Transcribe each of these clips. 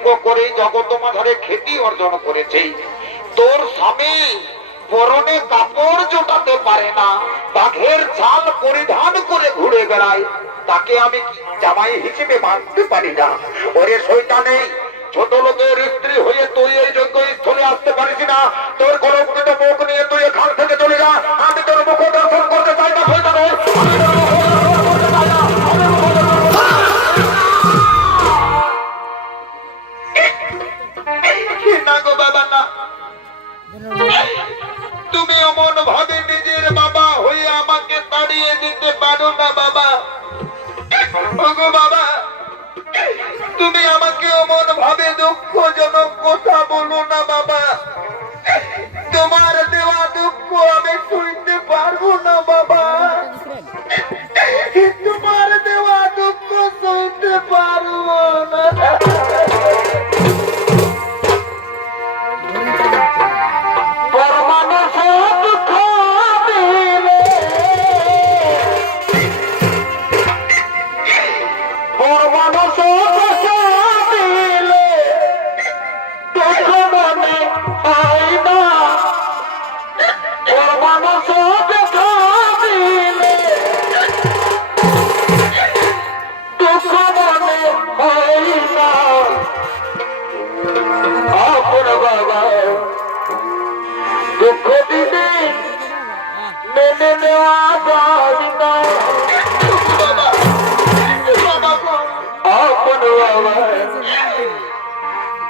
যজ্ঞ করে জগৎ মাধারে খ্যাতি অর্জন করেছে। তোর স্বামী পরনে কাপড় জোটাতে পারে না, বাঘের ছাল পরিধান করে ঘুরে বেড়ায়, তাকে আমি জামাই হিসেবে মানতে পারি না। ওরে শয়তানে, ছোট লোকের স্ত্রী হয়ে তুই এই যজ্ঞ স্থলে আসতে পারিস না। তোর কলঙ্কিত মুখ নিয়ে তুই এখান থেকে চলে যা। আমি তোর মুখ দর্শন করতে চাই না। শয়তানে, আমি তোর মুখ দর্শন করতে চাই না। আমি মুখ দর্শন করতে চাই না গো বাবা, না। তুমি অমন ভাবে নিজের বাবা হয়ে আমাকে তাড়িয়ে দিতে পারো না বাবা। ওগো বাবা, তুমি আমাকে অমন ভাবে দুঃখজনক কথা বলো না বাবা। তোমার দেওয়া দুঃখ আমি শুনতে পারবো না বাবা। তোমার দেওয়া দুঃখ শুনতে পারবো না। দুঃখ দিনে মেনে নেওয়া যায় না আপন বাবা।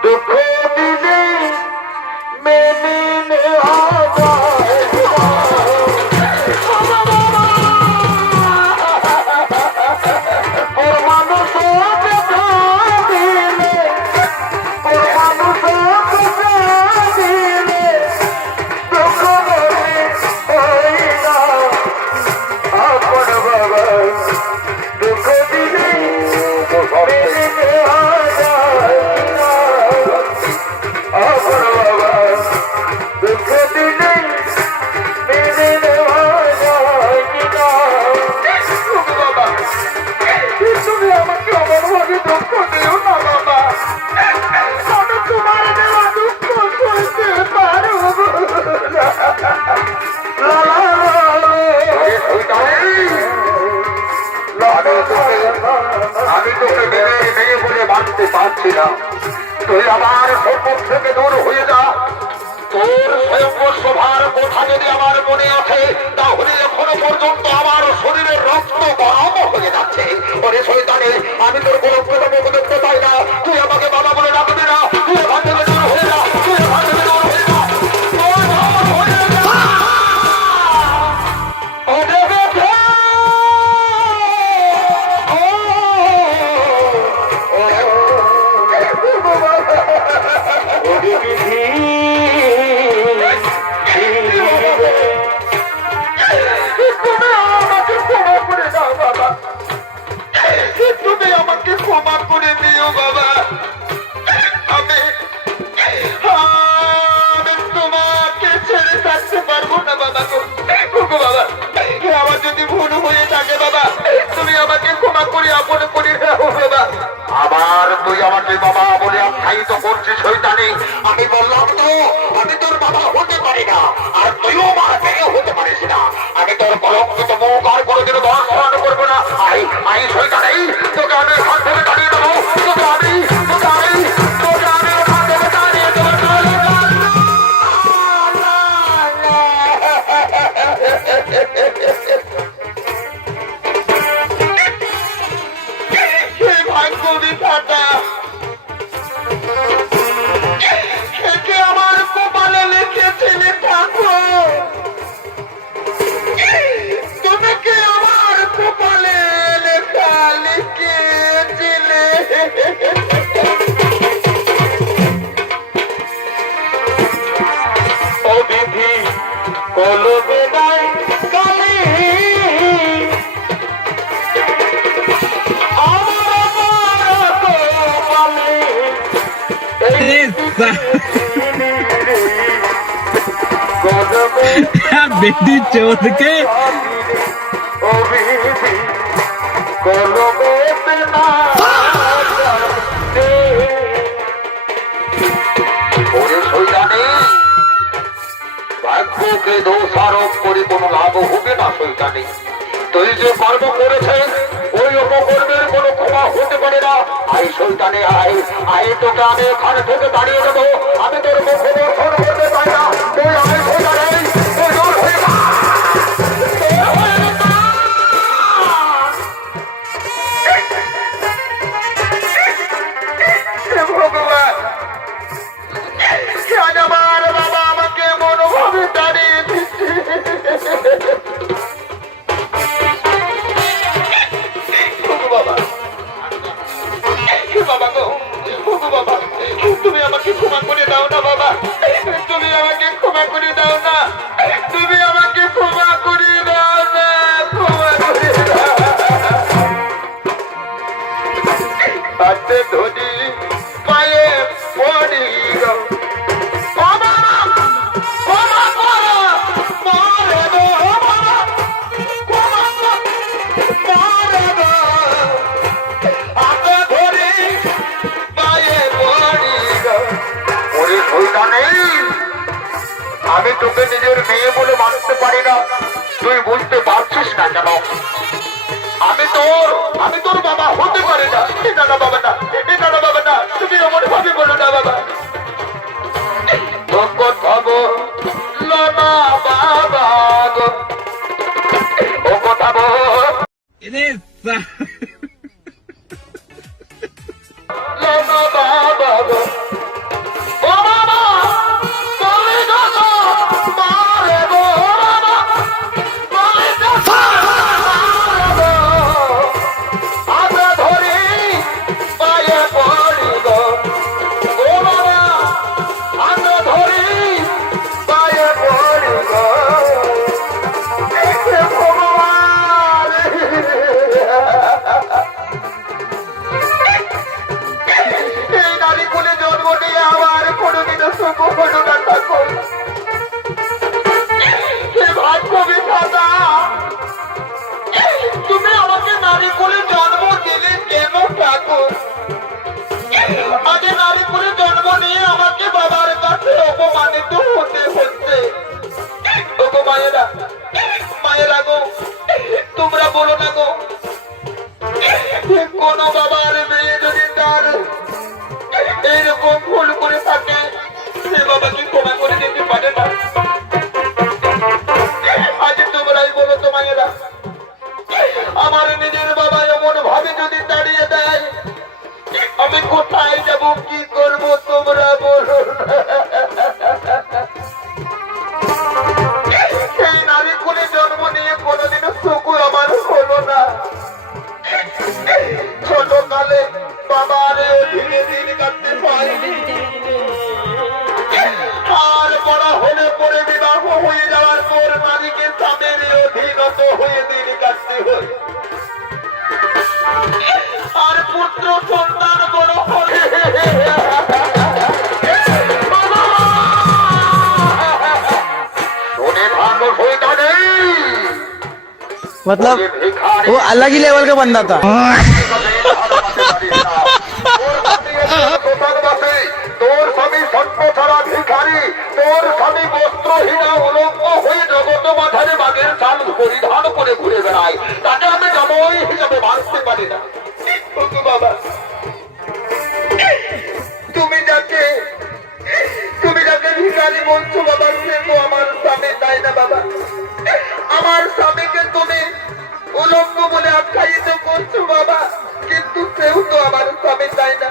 দুঃখ দিনে মেনে নেওয়া যায় না। মানুষ দিলে আমি তোকে মেয়ে বলে মানতে পারছি না। তুই আমার সম্মুখ থেকে দূর হয়ে যা। তোর স্বভার কথা যদি আমার মনে আছে, তাহলে এখনো পর্যন্ত আমার শরীরের রক্ত গরম হয়ে যাচ্ছে। ওরে শয়তানে, আমি তোর কোনো মুখ দেখতে চাই না। তুই আমাকে বাবা বলে ডাকবি না। তুই এখান থেকে দূর হয়ে যা। তুই এখান থেকে দূর হয়ে যা। তুমি আমাকে ক্ষমা করে দিও বাবা। আমি তোমাকে ছেড়ে থাকতে পারবো না বাবা গো। বাবা, আমার যদি ভুল হয়ে থাকে বাবা, তুমি আমাকে ক্ষমা করে আপন করে দাও বাবা। আবার তুই আমাকে বাবা বলে আখ্যায়িত করছিস শয়তানি। আমি বললাম তো আমি তোর বাবা হতে পারি না, আর তুইও আমার মেয়ে হতে পারিস না। আমি তোর কলঙ্কিত মুখ আর কোনোদিন দর্শন করবো না। আই শয়তানি, তোকে আমি এখান থেকে তাড়িয়ে দেবো। তোকে আমি এখান থেকে তাড়িয়ে দেবো। ভাগ্য বিধাতা, আমার কপালে লিখেছিলে ঠাকুর। তুমি কি আমার কপালে লেখা লিখেছিলে? ও বিধি কলবে নাই কালি, बेटी चौथ के দোষারোপ করে কোনো লাভ হবে না শয়তানি। তুই যে কর্ম করেছিস ওই অপকর্মের কোনো ক্ষমা হতে পারে না। আই শয়তানে আয়, আয় তোকে আমি এখানে থেকে দাঁড়িয়ে দেবো। আমি তোর মুখে দর্শন করতে চাই না। তুই আয় শয়তানে, তুই দূর হয়ে যা। ভগবান, কেন আমার বাবা আমাকে মনোভাবে দাঁড়িয়ে দিচ্ছে। বাবা, বাবা গো, বাবা, তুমি আমাকে ক্ষমা করে দাও না বাবা, তুমি আমাকে ক্ষমা করে দাও না, তুমি আমাকে ক্ষমা করে দাও না, ক্ষমা করে দাও। হাতে ধরি পায়ে পড়ি গো, বাবা ক্ষমা করো, মারে গো বাবা, ক্ষমা করো, মারে গো। হাতে ধরি পায়ে পড়ি গো। ওরে শয়তানে, আমি তোকে নিজের মেয়ে বলে মানতে পারি না, তুই বুঝতে পারছিস না কেন? আমি তোর বাবা হতে পারি না। এটা না বাবা না, এটা না বাবা না, তুমি এমন ভাবে বলো না বাবা। তোর কথা বলো না বাবা গো, ও কথা বল এদের না বাবা গো, ও বাবা তুমি গো মারে গো বাবা, তুমি গো মারে গো। হাতে ধরি পায়ে পড়ি গো, ও বাবা হাতে ধরি পায়ে পড়ি গো। হে ভগবান, এই নারী কুলে জন্ম নিয়ে আমার কোনোদিনও সুখ হলো না ঠাকুর। হে ভাগ্য বিধাতা, তুমি আমাকে নারী কুলে জন্ম দিলে কেন ঠাকুর? আজ নারী কুলে জন্ম নিয়ে আমাকে বাবার কাছে অপমানিত হতে হচ্ছে। ওগো মায়েরা, মায়েরা গো, তোমরা বলো না গো, কোন বাবার মেয়ে যদি তার এইরকম ভুল করে থাকে সে বাবাকে ক্ষমা করে দিতে পারে না? আজ তোমরাই বলো তো মায়েরা, আমার নিজের বাবা এমন ভাবে যদি দাঁড়িয়ে দেয় আমি কোথায় যাব, কি করব, তোমরা বলো। সেই নারী কুলে জন্ম নিয়ে কোনোদিনও সুখ আমার হলো না। ছোটকালে বাবারে ধীরে ধীরে কাটতে পারিনি, আর বড় হলে পরে বিবাহ হয়ে যাওয়ার পর নারীকে স্বামীর অধীনত হয়ে দিন কাটতে হয়। আর পুত্র সন্তান বড় হলে শুনে থাকো শয়তানে, मतलब वो अलग ही लेवल का बंदा था। তোর স্বামী সত্য ছাড়া ভিখারি, তোর স্বামী বস্ত্রহীনা উলঙ্গ হয়ে জগত মাথারে বাঘের চাল পরিধান করে ঘুরে বেড়ায়, তাকে আমি জামাই হিসাবে মানতে পারি না। বাবা, তুমি যাকে ভিখারি বলছো বাবা, সে তো আমার স্বামী, তাই না বাবা? আমার স্বামীকে তুমি উলঙ্গ বলে আখ্যায়িত করছো বাবা, কিন্তু সেও তো আমার স্বামী, তাই না?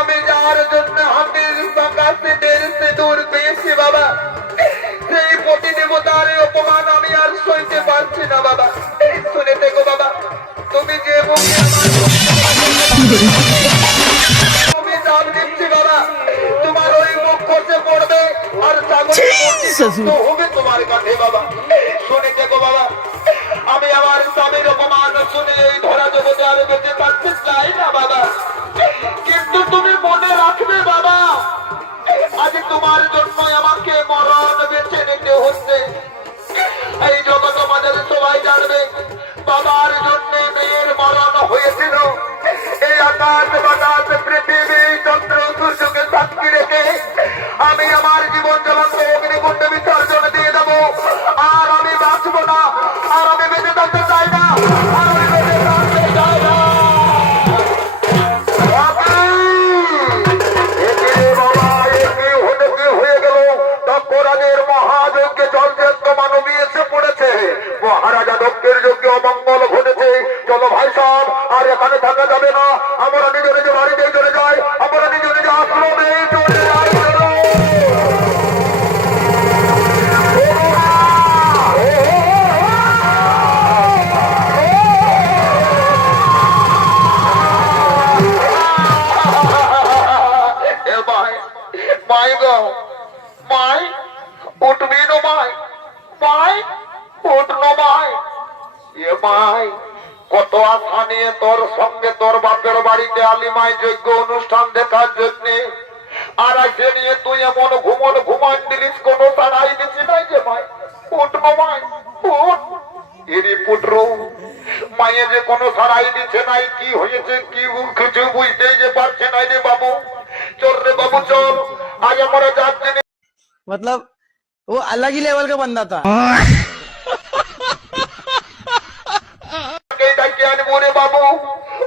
আমি যার জন্য হাতের সকাশে দেড় দূর পেয়েছি বাবা, সেই পতি দেবতার অপমান আমি আর সইতে পারছি না বাবা। শুনে দেখো বাবা, তুমি যে মুখে আমি জান দিচ্ছি বাবা, তোমার ওই মুখ খসে পড়বে আর হবে তোমার কাছে বাবা। শুনে দেখো বাবা, আমি আমার স্বামীর অপমান শুনে এই ধরা জগতে আর বেঁচে থাকতে চাই না বাবা, কিন্তু তুমি মনে রাখবে বাবা, আজ তোমার জন্য আমাকে মরণ বেছে নিতে হচ্ছে। এই জগৎ আমাদের সবাই জানবে বাবার জন্য মেয়ের মরণ হয়েছিল। এই আকাশ বাতাস পৃথিবী চন্দ্র সূর্যকে সাক্ষী রেখে আমি আমার জীবন জ্বলন্ত অগ্নিকুণ্ড মাই গো মাই উঠবি না মাই মাই উঠ না মাই এ মাই কত আশা নিয়ে তোর সঙ্গে তোর বাপের বাড়িতে আলিমাই যজ্ঞ অনুষ্ঠান দেখার জন্য আর আজকে নিয়ে তুই এমন ঘুমান দিলিস কোনো তাড়াই দিচ্ছি নাই যে মাই উঠ না মাই উঠ এরি পুটরো মায়ে যে কোনো সারাই দিচ্ছে নাই কি হয়েছে কি কিছু বুঝতেই যে পারছে নাই রে বাবু চল রে বাবু চল আজ আমরা যাচ্ছি मतलब वो अलग ही लेवल का बंदा था। ডাকে আনবো রে বাবু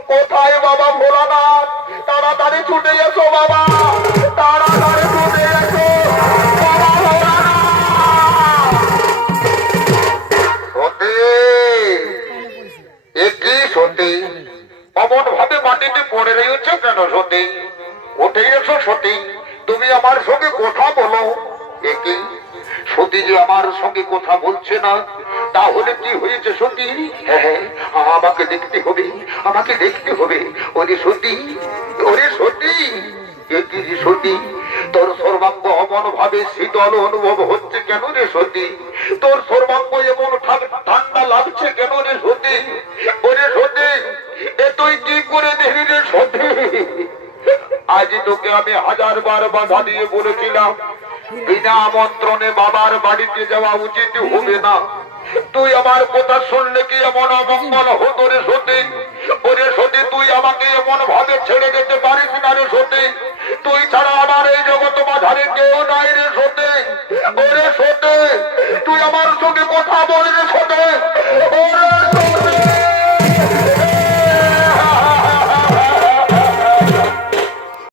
কোথায় বাবা ভোলানাথ তাড়াতাড়ি ছুটে এসো বাবা তাড়াতাড়ি ছুটে এসো বাবা ভোলানাথ সতী একই সতী অমন ভাবে মাটিতে পড়ে রয়েছে কেন সতী উঠে এসো সতী তুমি আমার সঙ্গে কথা বলো একই সতী যে আমার সঙ্গে কথা বলছে না তাহলে কি হয়েছে সতী হ্যাঁ আমাকে দেখতে হবে আমাকে দেখতে হবে ওরে সতী একই সতী তোর সর্বাঙ্গ অমন ভাবে শীতল অনুভব হচ্ছে কেন রে সতী তোর সর্বাঙ্গ এমন ঠান্ডা লাগছে কেন রে সতী ওরে সতী এ তুই কি করে দেখলি রে সতী আজ তোকে আমি 1000বার বাধা দিয়ে বলেছিলাম বিনা আমন্ত্রণে বাবার বাড়িতে যাওয়া উচিত হবে না তুই আমার কথা শুনলে কি এমন অমঙ্গল হতো রে সতী ওরে সতী তুই আমাকে এমন ভাবে ছেড়ে যেতে পারিস না রে সতী তুই ছাড়া আমার এই জগৎ মাঝারে কেউ নাই রে সতী ওরে সতী তুই আমার সঙ্গে